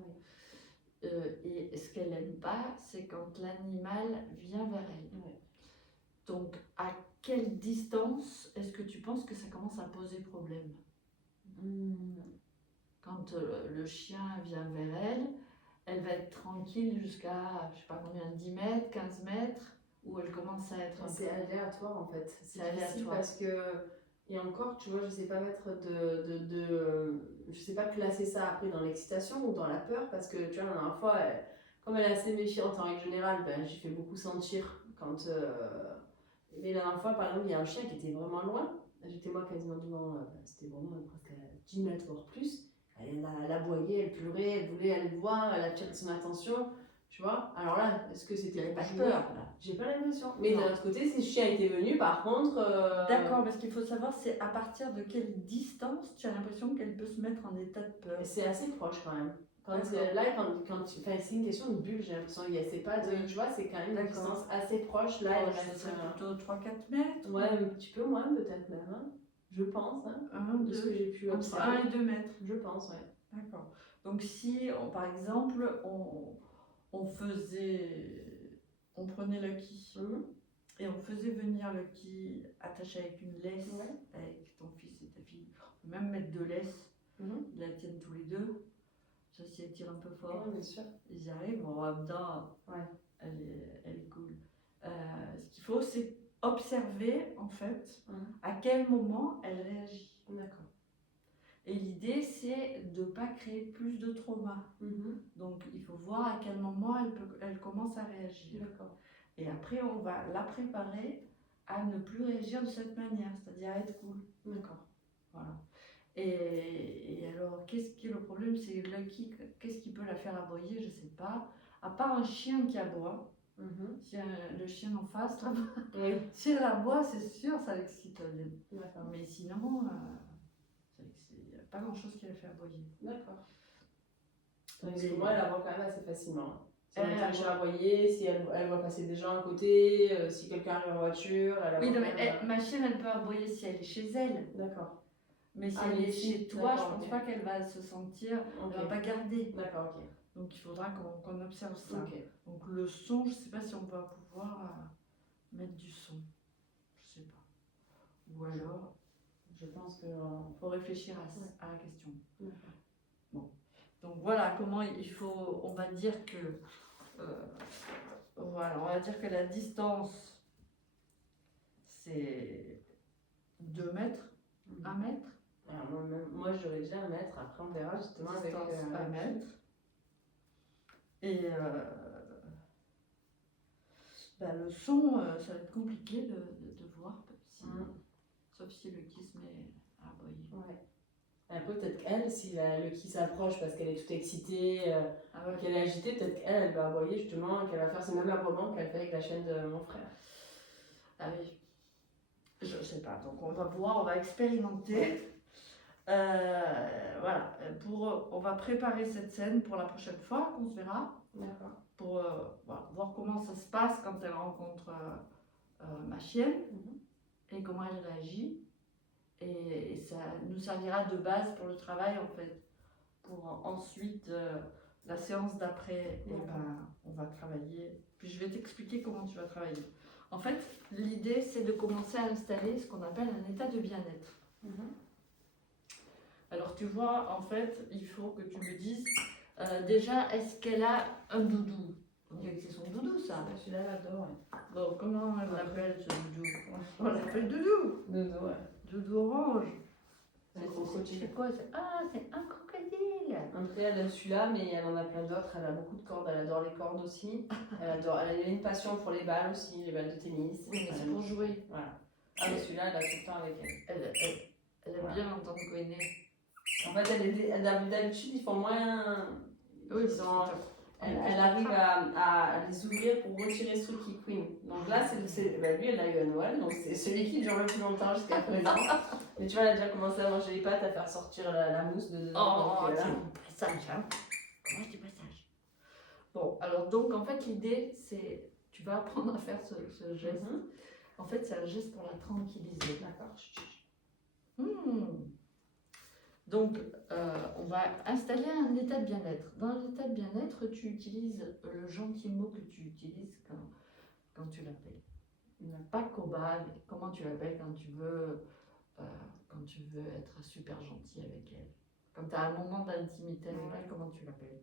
Et ce qu'elle n'aime pas, c'est quand l'animal vient vers elle. Donc à quelle distance est-ce que tu penses que ça commence à poser problème? Quand le chien vient vers elle va être tranquille jusqu'à, je sais pas combien, 10 mètres, 15 mètres, où elle commence à être C'est aléatoire en fait. C'est aléatoire parce que, et encore, tu vois, je sais pas mettre je sais pas classer ça après dans l'excitation ou dans la peur, parce que tu vois, la dernière fois, comme elle est assez méfiante en règle générale, j'ai fait beaucoup sentir quand... Mais la dernière fois, par exemple, il y a un chien qui était vraiment loin. J'étais moi quasiment devant, c'était vraiment presque à 10 mètres voire plus. Elle aboyait, elle pleurait, elle voulait aller le voir, elle attirait son attention, tu vois. Alors là, est-ce que c'était pas peur là? J'ai pas l'impression. Mais d'un autre côté, si le chien était venu, par contre... D'accord, mais ce qu'il faut savoir, c'est à partir de quelle distance tu as l'impression qu'elle peut se mettre en état de peur. C'est assez proche quand même. C'est une question de bulle, j'ai l'impression. C'est pas de, tu vois, c'est quand même une distance assez proche. Là, elle reste plutôt 3-4 mètres. Ouais, un petit peu moins peut-être même. Hein. Je pense, de ce que j'ai pu observer. 1 et 2 mètres. Je pense, ouais. D'accord. Donc si, par exemple, on prenait Lucky et on faisait venir Lucky attaché avec une laisse, avec ton fils et ta fille, on peut même mettre 2 laisses, ils la tiennent tous les deux. Ça, si elle tire un peu fort, bien sûr. ils y arrivent. Bon, en même temps, elle est cool. faut c'est observer en fait Mhm. à quel moment elle réagit. D'accord. Et l'idée, c'est de ne pas créer plus de trauma. Mhm. Donc, il faut voir à quel moment elle commence à réagir. D'accord. Et après, on va la préparer à ne plus réagir de cette manière, c'est-à-dire à être cool. D'accord. Voilà. Et alors, qu'est-ce qui est le problème? C'est Lucky, qu'est-ce qui peut la faire aboyer? Je ne sais pas. À part un chien qui aboie, Mhm. si le chien en face, là, Oui. si elle aboie, c'est sûr, ça l'excite. D'accord. Mais sinon, il n'y a pas grand-chose qui la fait aboyer. D'accord. Parce Mais- que moi, elle la voit quand même assez facilement. Si Elle elle entend le chien voit. aboyer, si elle voit passer des gens à côté, si quelqu'un arrive en voiture, elle la Oui, voit non, quand mais même, ma chienne, elle peut aboyer si elle est chez elle. D'accord. Mais si Ah, elle mais est si, chez toi, je d'accord, pense ok. pas qu'elle va se sentir. Ok. Elle va pas garder. D'accord, ok. Donc il faudra qu'on observe ça. Ok. Donc le son, je sais pas si on va pouvoir mettre du son. Je sais pas. Ou alors, Je pense que. faut réfléchir Ouais. à la question. D'accord. Bon. Donc voilà comment il faut. On va dire que. Voilà, on va dire que la distance, c'est 2 mètres, 1 mètre. Alors, moi j'aurais déjà 1 mètre, après on verra justement avec. Distance 1 mètre. Et le son, ça va être compliqué de voir, sauf si le qui se met à aboyer. Ouais. Après, peut-être qu'elle, si le qui s'approche parce qu'elle est toute excitée, Ouais. qu'elle est agitée, peut-être qu'elle elle va aboyer justement, qu'elle va faire ce même aboiement qu'elle fait avec la chienne de mon frère. Ah oui. Je sais pas, donc on va voir, on va expérimenter. Voilà, on va préparer cette scène pour la prochaine fois qu'on se verra. D'accord. Pour voilà, voir comment ça se passe quand elle rencontre ma chienne et comment elle réagit. Et ça nous servira de base pour le travail en fait. Pour ensuite, la séance d'après, on va travailler. Puis je vais t'expliquer comment tu vas travailler. En fait, l'idée c'est de commencer à installer ce qu'on appelle un état de bien-être. Alors tu vois, en fait, il faut que tu me dises déjà, est-ce qu'elle a un doudou? On dirait que c'est son doudou ça. Celui-là, j'adore. Bon, comment elle l'appelle ce doudou? On l'appelle doudou. Dodo, ouais. Doudou orange. C'est crocodile. C'est quoi? Ah, c'est un crocodile. Après, elle aime celui-là, mais elle en a plein d'autres. Elle a beaucoup de cordes, elle adore les cordes aussi. Elle a une passion pour les balles aussi, les balles de tennis. Oui, mais c'est pour jouer. Voilà. Ah, mais celui-là, elle a tout le temps avec elle. Elle aime bien entendre couiner. En fait, d'habitude, ils font moins. Oui, Elle arrive à les ouvrir pour retirer ce truc qui queen. Donc là, lui, elle l'a eu à Noël, donc c'est celui qui dure le plus longtemps jusqu'à présent. Mais tu vois, elle a déjà commencé à manger les pâtes, à faire sortir la mousse de dedans. Oh, c'est un passage, hein. Comment je dis passage? Bon, alors donc en fait, l'idée, c'est tu vas apprendre à faire ce geste. En fait, c'est un geste pour la tranquilliser. D'accord. Donc, on va installer un état de bien-être. Dans l'état de bien-être, tu utilises le gentil mot que tu utilises quand tu l'appelles. Pas cobaye, mais comment tu l'appelles quand tu veux être super gentil avec elle. Quand tu as un moment d'intimité avec elle, comment tu l'appelles?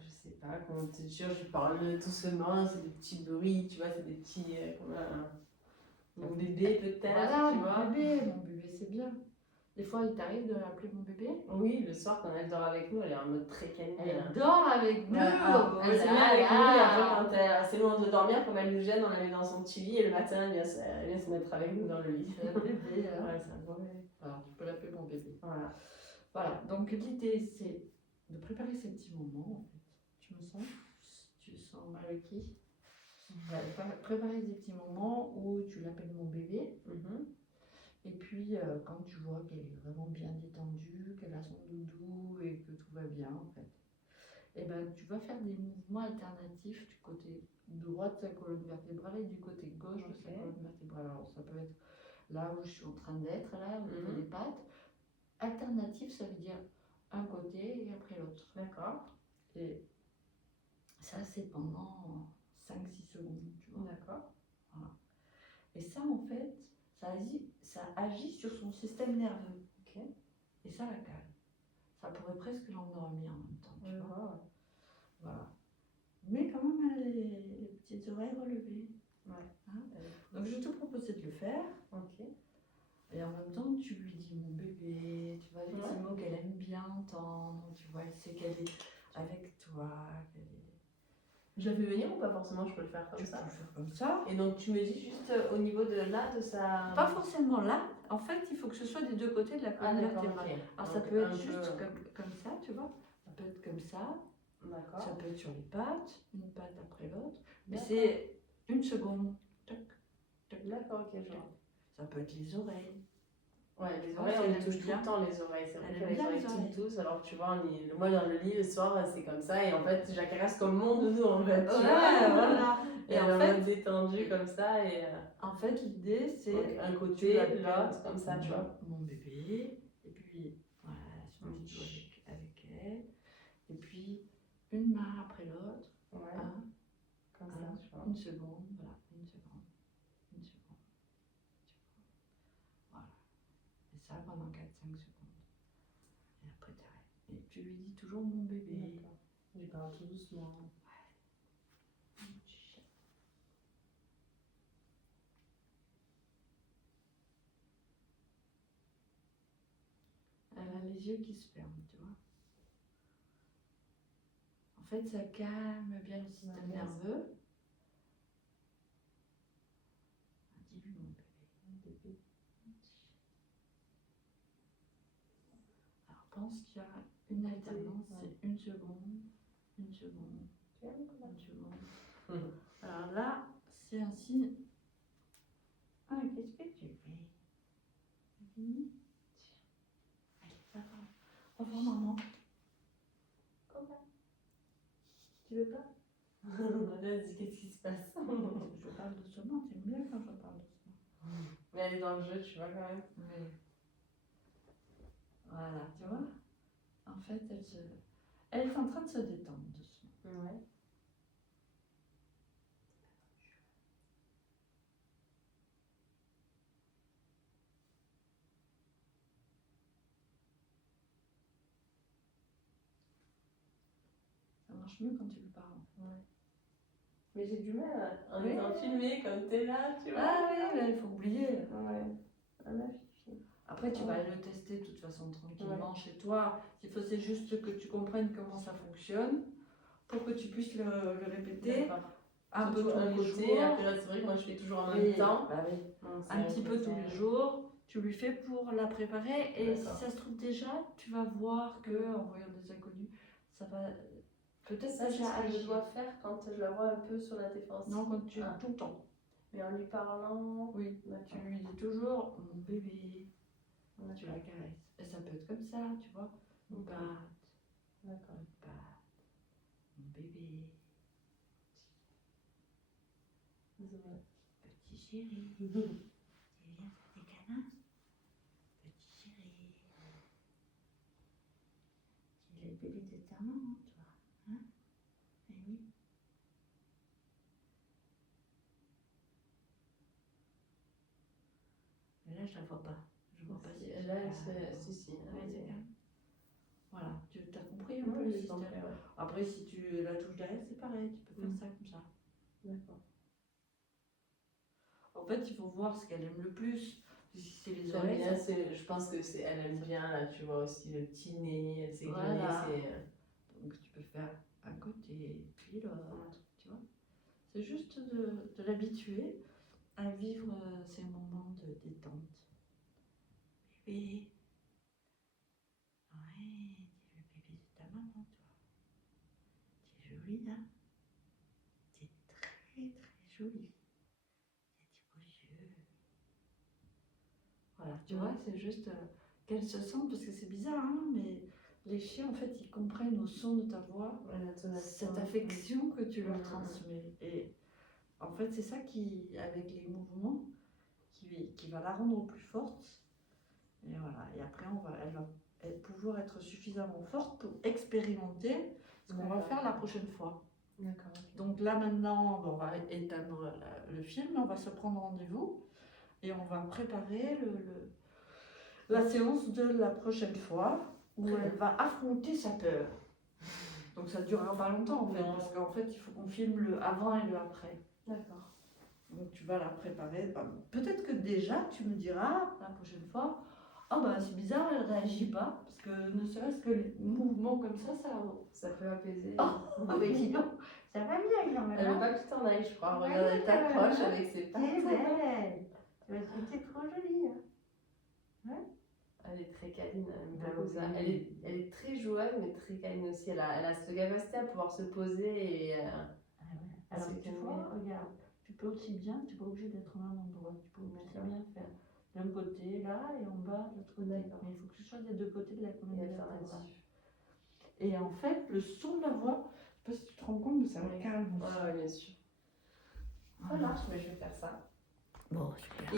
Je sais pas, comment te dire, je parle doucement, c'est des petits bruits, tu vois, c'est des petits. Comme mon bébé peut-être, Voilà, tu vois. mon bébé, c'est bien. Des fois, il t'arrive de l'appeler mon bébé? Oui, le soir, quand elle dort avec nous, elle est en mode très câline. Elle dort avec nous! Elle s'est mise avec nous, et après, quand elle est assez loin de dormir, comme elle nous gêne, on la met dans son petit lit, et le matin, elle vient se mettre avec nous dans le lit. C'est un bébé, hein? Ouais, c'est un beau bébé. Alors, tu peux l'appeler mon bébé. Voilà. Voilà, donc l'idée, c'est de préparer ces petits moments, en fait. Tu me sens? Tu sens mal qui? Préparer des petits moments où tu l'appelles mon bébé. Et puis, quand tu vois qu'elle est vraiment bien détendue, qu'elle a son doudou et que tout va bien, en fait, et ben, tu vas faire des mouvements alternatifs du côté droit de sa colonne vertébrale et du côté gauche de sa colonne vertébrale. Alors, ça peut être là où je suis en train d'être, là, au niveau des pattes. Alternatif, ça veut dire un côté et après l'autre. D'accord. Et ça, c'est pendant 5-6 secondes, tu vois. D'accord. Voilà. Et ça, en fait, ça agit sur son système nerveux. Ok. Et ça la calme. Ça pourrait presque l'endormir en même temps, tu vois. Voilà. Mais quand même, elle a les petites oreilles relevées. Ouais. Donc je te proposais de le faire. Ok. Et en même temps, tu lui dis mon bébé, tu vois, les petits mots qu'elle aime bien entendre, tu vois, elle sait qu'elle est avec toi, qu'elle est... Je la fais venir ou pas forcément, je peux le faire comme Tu ça. peux le faire comme ça. Et donc tu me dis juste au niveau de là, de sa... Pas forcément là, en fait, il faut que ce soit des deux côtés de la Ah colonne d'accord, vertébrale. ok. Alors ça Donc, peut un être juste peu- comme ça, tu vois, ça peut être comme ça, D'accord. ça peut être sur les pattes, une patte après l'autre, mais D'accord. c'est une seconde. Tac, tac. D'accord, ok, je vois. Ça peut être les oreilles. Ouais, les Ouais, oreilles, elle on aime les touche tout bien. le temps, les oreilles. C'est vrai Elle qu'elle a aime les bien oreilles les toutes oreilles. douces. Alors tu vois, moi dans le lit le soir, c'est comme ça. Et en fait, je la caresse comme mon doudou en fait. Tu Ouais, vois. voilà. Et Et elle est en en fait, mode détendue comme ça. Et en fait, l'idée, donc, c'est un tu côté, l'appelles l'autre, comme ça, tu vois. mon bébé, et puis voilà, son Mm. petit doigt avec elle, et puis une main après l'autre, Ouais, un, comme ça, tu vois. une seconde, voilà, une seconde, une seconde, voilà. Et ça pendant 4-5 secondes. Et après, t'arrêtes. Et tu lui dis toujours mon bébé. D'accord. Je parle tout doucement. Elle a les yeux qui se ferment, tu vois. En fait, ça calme bien le système nerveux. Dis-lui mon bébé. Alors pense qu'il y a une alternance, c'est une seconde, une seconde, une seconde. Alors là, c'est un signe. Ah, qu'est-ce que tu fais? Allez, ça va. Au revoir, maman. Comment? Tu veux pas? Vas-y, qu'est-ce qui se passe? Je parle doucement, t'aimes bien quand je parle doucement. Mais elle est dans le jeu, tu vois, quand même. Oui. Voilà, tu vois? En fait, elle est en train de se détendre doucement. Ouais. Ça marche mieux quand tu lui parles. Ouais. Mais j'ai du mal en Oui. étant filmée comme t'es là, tu vois. Ah oui, mais il faut oublier. Ouais. Ah, ma fifi. Après, tu vas le tester de toute façon tranquillement chez toi. Il faut c'est juste que tu comprennes comment ça fonctionne pour que tu puisses le répéter un peu tous un les côté, jours. après là, c'est vrai que moi je fais toujours en Oui, même temps. bah oui. Donc, Un petit peu tous les jours. Tu lui fais pour la préparer et si D'accord. ça se trouve déjà, tu vas voir que en voyant des inconnus, ça va peut-être Ça, c'est déjà ce que je agir. dois faire quand je la vois un peu sur la défense. Non, quand tu Ah. tout le temps. Mais en lui parlant. Oui, tu lui dis toujours mon bébé. D'accord. Tu la caresses. Et ça peut être comme ça, tu vois. Une patte, D'accord. une patte, mon bébé, Désolée. petit chéri. Tu viens faire des câlins? Petit chéri. Tu es le bébé de ta maman, toi. Hein? Eh oui. Mais là, je la vois pas. Je vois pas si Là, elle elle se se. calme. Si, si. Ah ouais, c'est calme. Voilà, tu as compris un Ouais, peu le j'ai système. compris, ouais. Après, si tu la touches derrière, c'est pareil, tu peux faire ça comme ça. D'accord. En fait, il faut voir ce qu'elle aime le plus. Si c'est les J'aime oreilles, bien, ça- je pense que c'est, elle aime bien, là, tu vois, aussi le petit nez, elle sait que Voilà. le nez, Donc tu peux faire un côté, puis l'autre, tu vois. C'est juste de l'habituer à vivre ces moments de détente. Bébé. Ouais, t'es le bébé de ta maman, toi. T'es jolie, hein? T'es très très jolie. T'as des beaux yeux. Voilà, tu vois, c'est juste qu'elle se sente, parce que c'est bizarre, hein, mais les chiens, en fait, ils comprennent au son de ta voix cette affection que tu leur transmets. Et en fait, c'est ça qui, avec les mouvements, qui va la rendre plus forte. Et voilà. Et après, elle va pouvoir être suffisamment forte pour expérimenter ce qu'on va faire la prochaine fois. D'accord. Donc là, maintenant, on va éteindre le film, on va se prendre rendez-vous et on va préparer la séance de la prochaine fois où elle va affronter sa peur. Donc ça ne durera pas longtemps en fait, parce qu'en fait il faut qu'on filme le avant et le après. D'accord. Donc tu vas la préparer. Bah, peut-être que déjà tu me diras la prochaine fois, ah bah c'est bizarre, elle réagit pas. Parce que ne serait-ce que les mouvements comme ça peut apaiser. avec Guillaume, ça va bien quand même. Elle veut hein. pas que tu t'en ailles, je crois. Ouais, Regarde, elle t'accroche ouais. avec ses pattes. T'es belle. T'es trop jolie. Hein. Elle est très câline, elle aime Bah beaucoup oui. ça. Elle est très joueuse, mais très câline aussi. Elle a cette capacité à pouvoir se poser et. Alors C'est tu calme. vois, regarde, tu peux aussi bien, tu n'es pas obligé d'être au même endroit, tu peux aussi D'accord. bien faire d'un côté là et en bas de l'autre côté. D'accord. Mais il faut que tu sois des deux côtés de la colonne Et vertébrale. alternatif. Et en fait, le son de la voix, je sais pas si tu te rends compte, mais ça va Oui. calme aussi. Ouais, bien sûr. Ça marche, mais je vais faire ça. Bon, super.